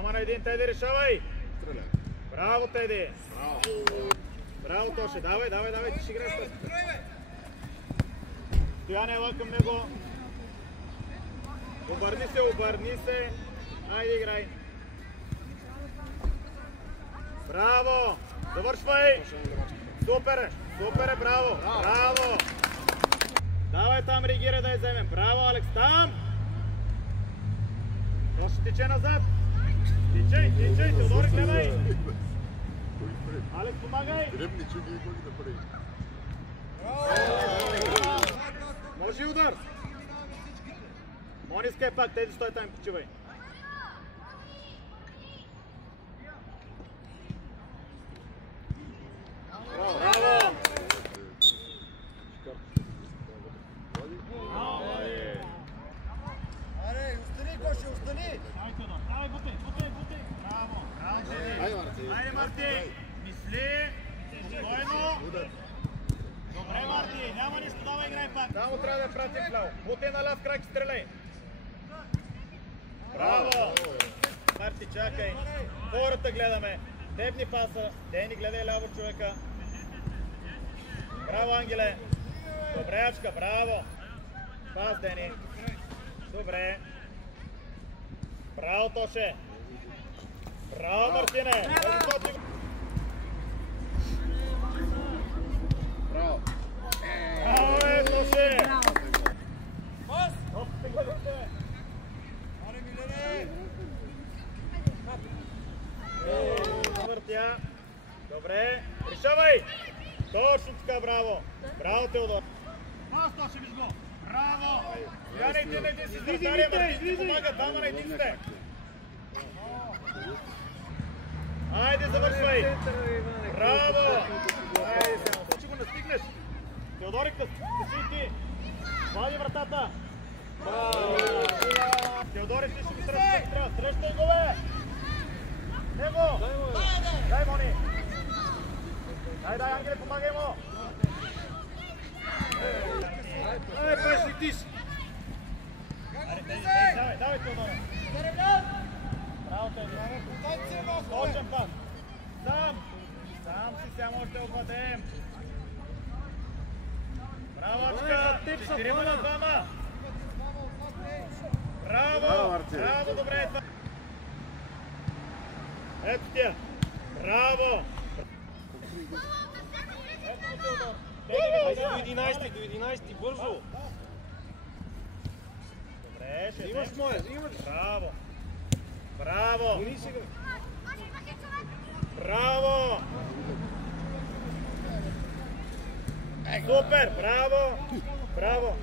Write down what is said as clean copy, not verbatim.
Двама на един, Теди, решавай! Браво, Теди! Браво, Тоше, давай, ти ще играеш с. Стоян ела към него. Обърни се. Айде, играй. Браво! Завършвай! Супер, браво! Давай там, реагира да я вземем. Браво, Алекс, там! То ще тече назад. Тичай, Теодор, гледай! Алекс, помагай! Може и удар! Мони скай пак, тези стой там, почивай. Браво! Аре, остани, Гоши, остани! Давай, бутей! Браво! Айде, Марти! Мисли! Спокойно! Добре, Марти! Няма нищо, давай, играй пак! Само трябва да я пратим вляво. Бутей на ляв крак и стреляй! Браво! Марти, чакай! Хората гледаме! Дебни паса! Дени, гледай ляво човека! Браво, Ангеле! Добре, Ачка, браво! Пас, Дени! Добре! Браво, Тоше! Браво, Мартине! Браво! Браво, Тоше! Пас! Аре, Милене! Въртя! Добре! Решавай! Точно така, браво! Браво, Теодор! Пас, Тоше, виж го! Браво! Я не един си вратаря, Мартин ти помага, двама на един сте! Айде, завършвай! Браво! Айде, само, че го настигнеш! Теодорик, си ти! Вади вратата! Браво! Теодорик, ти ще го срещаш! Срещай го, бе! Него! Дай, Мони! Дай, Ангеле, помагай му! Ай, пешли тиш! Давай, Теодора! Браво, Теодора! Точен пас! Сам си сега може да обадем! Браво, Ачка! 4 на 2! Браво, добре! Ето тя! Браво! Айде до 11, бързо! Добре, ще Имаш моя, имаш! Браво! Браво! Гони сега! Браво! Супер! Браво! Браво!